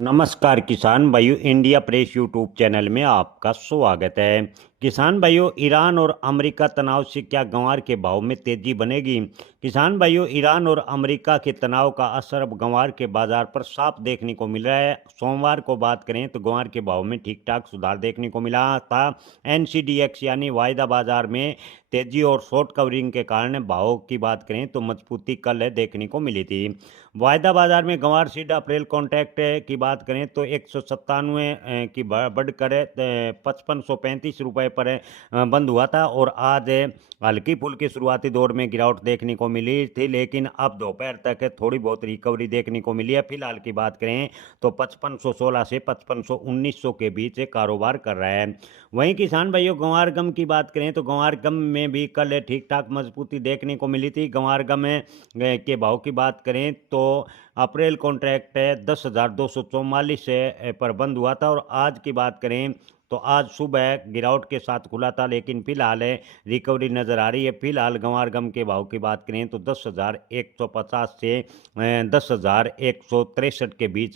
नमस्कार किसान भाइयों, इंडिया प्रेस यूट्यूब चैनल में आपका स्वागत है। किसान भाइयों, ईरान और अमेरिका तनाव से क्या ग्वार के भाव में तेजी बनेगी? किसान भाइयों, ईरान और अमेरिका के तनाव का असर अब ग्वार के बाजार पर साफ देखने को मिल रहा है। सोमवार को बात करें तो ग्वार के भाव में ठीक ठाक सुधार देखने को मिला था। एनसीडीएक्स यानी वायदा बाजार में तेजी और शॉर्ट कवरिंग के कारण भाव की बात करें तो मजबूती कल देखने को मिली थी। वायदा बाजार में गंवार सीड अप्रैल कॉन्ट्रैक्ट की बात करें तो 197 की बढ़कर 5535 रुपये पर बंद हुआ था और आज हल्की फुल्की शुरुआती दौर में गिरावट देखने को मिली थी, लेकिन अब दोपहर तक थोड़ी बहुत रिकवरी देखने को मिली है। फिलहाल की बात करें तो 5516 से 5519 के बीच कारोबार कर रहा है। वहीं किसान भाइयों, गंवार गम की बात करें तो गंवार गम में भी कल ठीक ठाक मजबूती देखने को मिली थी। गंवार गम के भाव की बात करें तो अप्रैल कॉन्ट्रैक्ट 10,244 पर बंद हुआ था और आज की बात करें तो आज सुबह गिरावट के साथ खुला था, लेकिन फिलहाल रिकवरी नज़र आ रही है। फिलहाल गंवार गम के भाव की बात करें तो 10,150 से 10,163 के बीच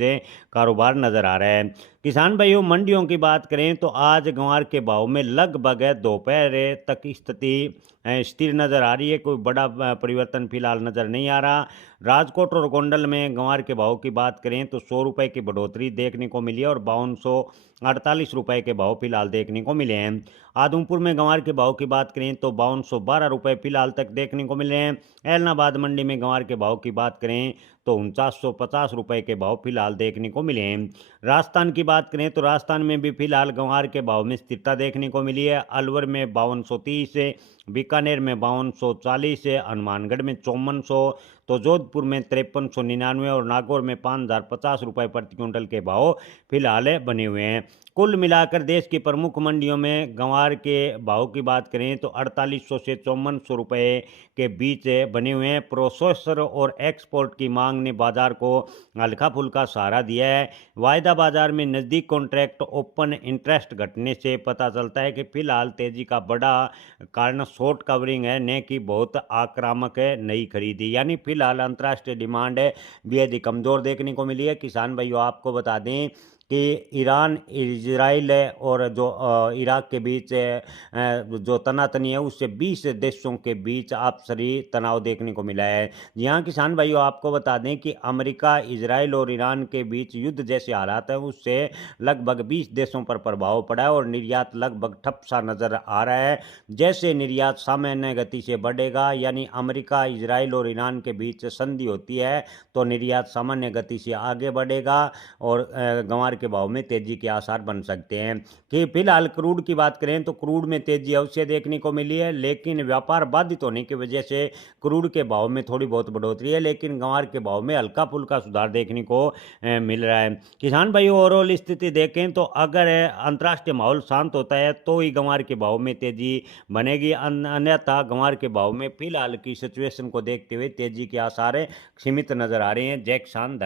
कारोबार नज़र आ रहा है। किसान भाइयों, मंडियों की बात करें तो आज गंवार के भाव में लगभग दोपहर तक स्थिति स्थिर नज़र आ रही है। कोई बड़ा परिवर्तन फिलहाल नज़र नहीं आ रहा। राजकोट और गोंडल में गंवार के भाव की बात करें तो 100 रुपये की बढ़ोतरी देखने को मिली है और 5248 रुपये के भाव फिलहाल देखने को मिले हैं। आदमपुर में गंवार के भाव की बात करें तो 5212 रुपये फिलहाल तक देखने को मिले हैं। एलनाबाद मंडी में गंवार के भाव की बात करें तो 4950 रुपये के भाव फिलहाल देखने को मिले हैं। राजस्थान की बात करें तो राजस्थान में भी फिलहाल गंवार के भाव में स्थिरता देखने को मिली है। अलवर में 5230, बीकानेर में 5240, हनुमानगढ़ में 5400, तो जोधपुर में 5399 और नागौर में 5050 रुपये प्रति क्विंटल के भाव फिलहाल बने हुए हैं। कुल मिलाकर देश की प्रमुख मंडियों में गंवार के भाव की बात करें तो 4800 से 5400 रुपये के बीच बने हुए हैं। प्रोसेसर और एक्सपोर्ट की मांग ने बाजार को हल्का फुल्का सहारा दिया है। वायदा बाजार में नज़दीक कॉन्ट्रैक्ट ओपन इंटरेस्ट घटने से पता चलता है कि फिलहाल तेजी का बड़ा कारण शॉर्ट कवरिंग है, न कि बहुत आक्रामक है नई खरीदी। यानी फिलहाल अंतर्राष्ट्रीय डिमांड है बेहद ही कमज़ोर देखने को मिली है। किसान भाइयों, आपको बता दें कि ईरान इजराइल और जो इराक के बीच जो तनातनी है उससे 20 देशों के बीच आपसी तनाव देखने को मिला है। यहाँ किसान भाइयों, आपको बता दें कि अमेरिका, इजराइल और ईरान के बीच युद्ध जैसे हालात है उससे लगभग 20 देशों पर प्रभाव पड़ा है और निर्यात लगभग ठप सा नजर आ रहा है। जैसे निर्यात सामान्य गति से बढ़ेगा, यानी अमेरिका, इजराइल और ईरान के बीच संधि होती है तो निर्यात सामान्य गति से आगे बढ़ेगा और गंवार के भाव में तेजी के आसार बन सकते हैं। कि फिलहाल क्रूड की बात करें तो क्रूड में तेजी अवश्य देखने को मिली है, लेकिन व्यापार बाधित होने की वजह से क्रूड के भाव में थोड़ी बहुत बढ़ोतरी है, लेकिन गंवार के भाव में हल्का फुल्का सुधार देखने को मिल रहा है। किसान भाइयों, ओवरऑल स्थिति देखें तो अगर अंतर्राष्ट्रीय माहौल शांत होता है तो ही गंवार के भाव में तेजी बनेगी, अन्यथा गंवार के भाव में फिलहाल की सिचुएशन को देखते हुए तेजी के आसार सीमित नजर आ रहे हैं। जय किसान।